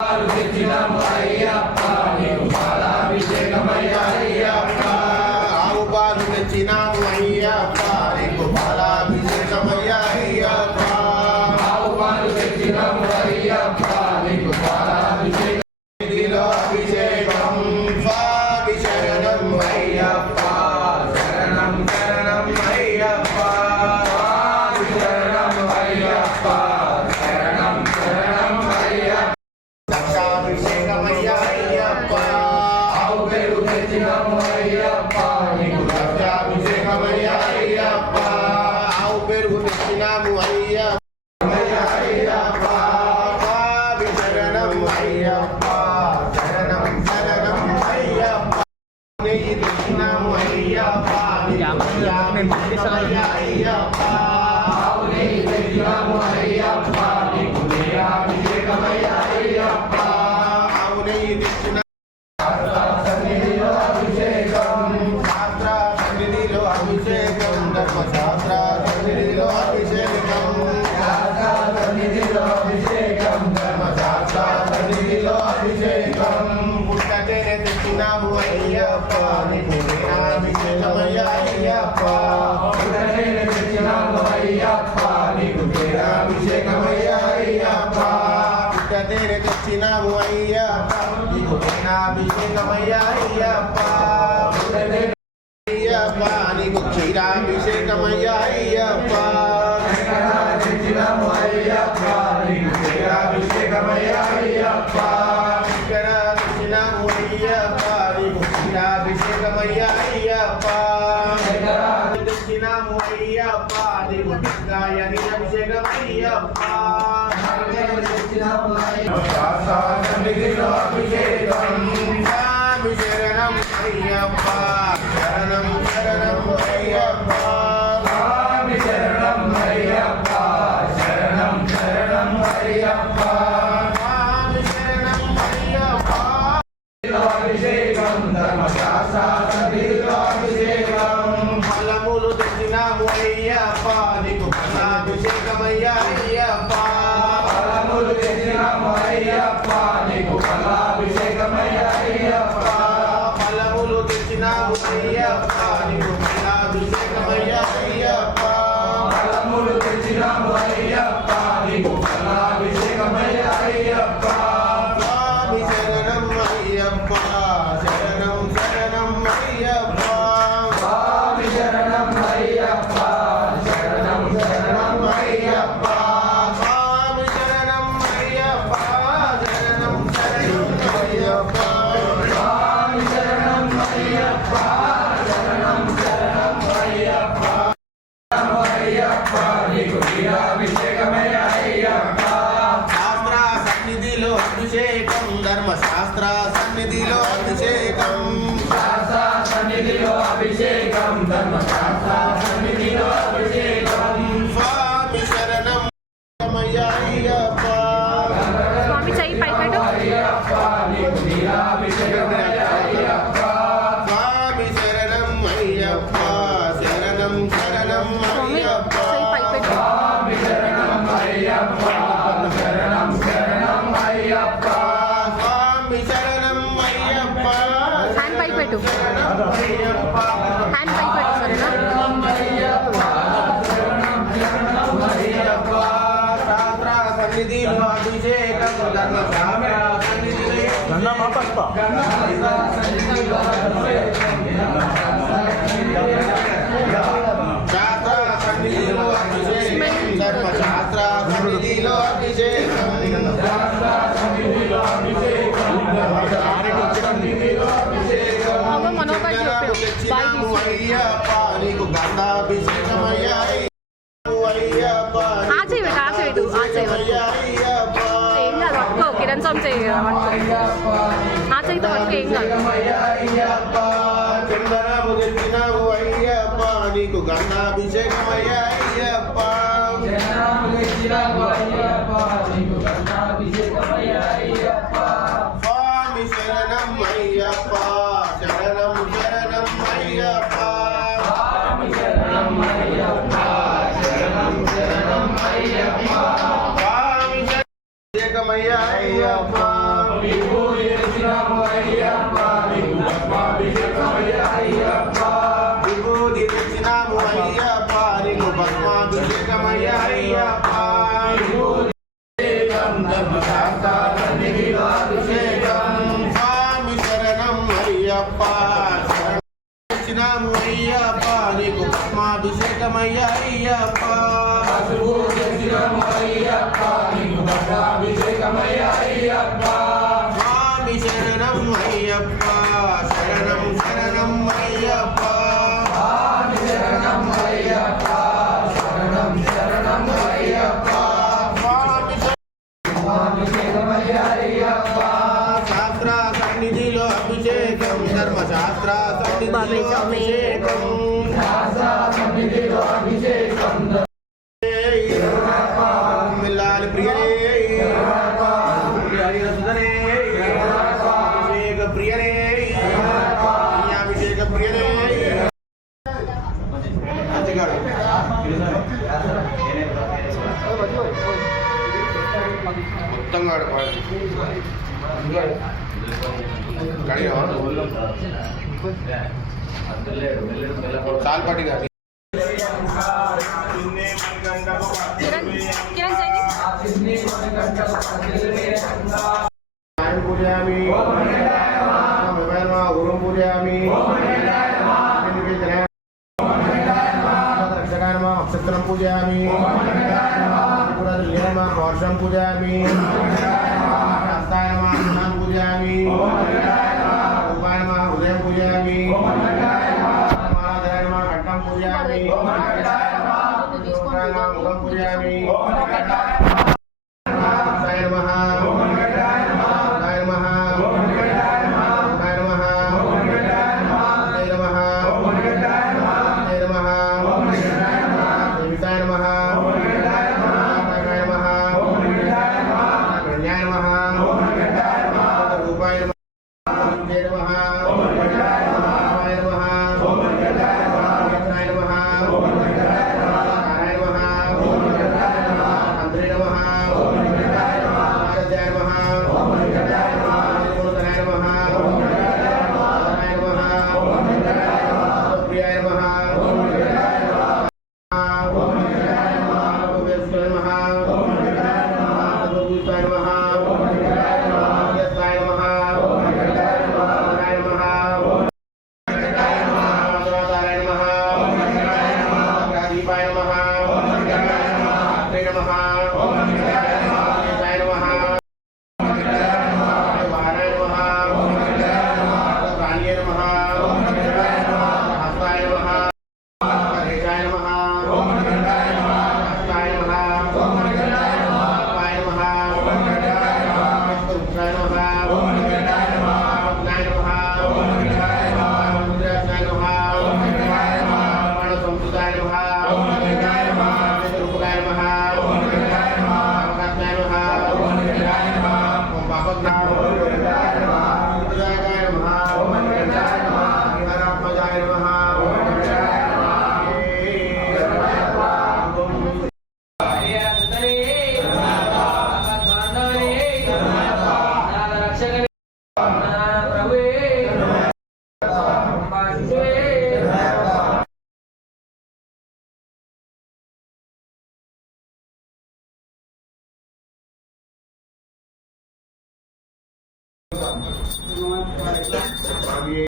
ఆవు పాలు తెచ్చినాము అయ్యప్ప నీకు పాలాభిషేకమయ్యా అయ్యప్ప ఆవు పాలు తెచ్చినాము అయ్యప్ప నీకు పాలాభిషేకం అభిషేకం స్వామి శరణం అయ్యప్ప శరణం శరణం అయ్యప్ప స్వామి శరణం అయ్యప్ప శరణం శరణం అయ్యప్ప దక్షాభిషేకమయ్యా అయ్యప్ప ఆవు పేరు తెచ్చినాము అయ్యప్ప నీకు దక్షాభిషేకమయ్యా అయ్యప్ప ఆవు పేరు తెచ్చినాము అయ్యప్ప అయ్యప్ప స్వామి శరణం అయ్యప్ప శరణం శరణం అయ్యప్ప నెయ్యి తెచ్చినాము అయ్యప్ప అయ్యప్ప ఆవు నెయ్యి తెచ్చినాము అయ్యప్ప నీకు అభిషేకమయ్యా అయ్యప్ప ఆవు నెయ్యి తెచ్చిన సన్నిధిలో అభిషేకం శాస్త్ర సన్నిధిలో అభిషేకం ధర్మశాస్త్ర సన్నిధిలో అభిషేకం శాస్త్ర సన్నిధిలో అభిషేకం ధర్మశాస్త్ర సన్నిధిలో అభిషేకం పుట్టతేనే తెచ్చినాము అయ్యప్ప నీకు అభిషేకమయ్యా అయ్యప్ప పుట్టతేనే తెచ్చినాము అయ్యప్ప నీకు అభిషేకమయ్యా అయ్యప్ప పుట్టతేనే తెచ్చినాము అయ్యప్ప నీకు అభిషేకమయ్యా అయ్యప్ప అయ్యప్ప నీకు క్షీరాభిషేకమయ్యా అయ్యప్ప తెచ్చినాము అయ్యప్ప నీకు క్షీరాభిషేకమయ్యా అయ్యప్ప ఇక్కడ తెచ్చినాము అయ్యప్ప నీకు క్షీరాభిషేకమయ్యా అయ్యప్ప తెచ్చినాము అయ్యప్ప నీకు గాయని అభిషేకం అయ్యప్ప తెచ్చినాము అయ్యప్ప సన్నిధిలో అభిషేకం స్వామి శరణం అయ్యప్ప శరణం శరణం అయ్యప్ప స్వామి శరణం అయ్యప్ప శరణం శరణం అయ్యప్ప స్వామి శరణం అయ్యప్ప అభిషేకం ధర్మశాస్త్ర సన్నిధిలో అభిషేకం ఫలములు తెచ్చినాము అయ్యప్ప నీకు ఫలాభిషేకమయ్యా అయ్యప్ప ఫలములు తెచ్చినాము అయ్యప్ప నీకు ఫలాభిషేకమయ్యా అయ్యప్ప ఫలములు తెచ్చినాము అయ్యప్ప నీకు ఫలాభిషేకమయ్యా అయ్యప్ప ఫలములు తెచ్చినాము అయ్యప్ప నీకు ఫలాభిషేకమయ్యా అయ్యప్ప స్వామి శరణం అయ్యప్ప శరణం శరణం అయ్యప్ప స్వామి శరణం అయ్యప్ప శరణం శరణం అయ్యప్ప స్వామి శరణం అయ్యప్ప శరణం శరణం అయ్యప్ప స్వామి శరణం అయ్యప్ప శరణం శరణం అయ్యప్ప అయ్యప్ప నీకు అభిషేకమయ్యా అయ్యప్ప శాస్త్ర సన్నిధిలో అభిషేకం ధర్మశాస్త్ర సన్నిధిలో అభిషేకం శాస్త్ర సన్నిధిలో అభిషేకం ధర్మశాస్త్ర సన్నిధిలో అభిషేకం స్వామి శరణం అయ్యా అయ్యప్ప స్వామి చెయ్యి పైకెట్టు అయ్యప్ప నీకు అభిషేకమయ్యా అయ్యప్ప స్వామి శరణం అయ్యప్ప శరణం శరణం అయ్యప్ప చెయ్యి పైకెట్టు స్వామి శరణం అయ్యప్ప శరణం శరణం అయ్యప్ప స్వామి శరణం అయ్యప్ప హ్యాండ్ పైకి పెట్టు శరణం అయ్యప్ప హ్యాండ్ పైకి పెట్టు సరేనా అయ్యప్ప శరణం శరణం అయ్యప్ప శాస్త్ర సన్నిధిలో అభిషేకం ధర్మశాస్త్ర సన్నిధిలో సన్నిధిలో శాస్త్ర సన్నిధిలో అభిషేకం ధర్మశాస్త్ర సన్నిధిలో అభిషేకం శాస్త్ర సన్నిధిలో అభిషేకం సన్నిధిలో అభిషేకం మనోహర్ చెప్పాడు తెచ్చినాము అయ్యప్ప నీకు గంధాభిషేకమయ్యా అయ్యప్ప ఆ చేయి పెట్టు ఆ చేయి పెట్టు ఆ చేయి పెట్టు అయ్యప్ప ఏం కాదు పట్టుకో కిరణ్ స్వామి చేయి ఆ చేయితో పట్టుకో ఏం కాదు అయ్యప్ప చందనము తెచ్చినాము అయ్యప్ప నీకు గంధాభిషేకమయ్యా అయ్యప్ప చందనము తెచ్చినాము అయ్యప్ప నీకు గంధాభిషేకమయ్యా అయ్యప్ప స్వామి శరణం అయ్యప్ప శరణం శరణం అయ్యప్ప స్వామి శరణం అయ్యప్ప శరణం శరణం అయ్యప్ప స్వామి శరణం అయ్యప్ప విభూతి తెచ్చినాము అయ్యప్ప నీకు భస్మాభిషేకమయ్య అయ్యప్ప విభూతి తెచ్చినాము అయ్యప్ప నీకు భస్మాభిషేకమయ్య అయ్యప్ప స్వామి శరణం అయ్యప్ప తెచ్చినాము అయ్యప్ప నీకు భస్మాభిషేకమయ్య అయ్యప్ప స్వామి శరణం అయ్యప్ప శరణం శరణం అయ్యప్ప శాస్త్ర సన్నిధిలో అభిషేకం ధర్మశాస్త్ర సన్నిధిలో అభిషేకం మిల్లాలి ప్రియనే సుధనే అభిషేక ప్రియనే అభిషేక ప్రియనే మొత్తం చాలు పట్టిగా కిరణ్ కిరణ్ సైని పూజయామి గురుం పూజయామి నక్షత్రం పూజయామి వర్షం పూజయామి హస్తాయ నమ పూజయామి రూపాయ నమ హృదయం పూజయామి మాలాధరాయ నమ కంఠం పూజయామి ముఖం పూజయామి నమః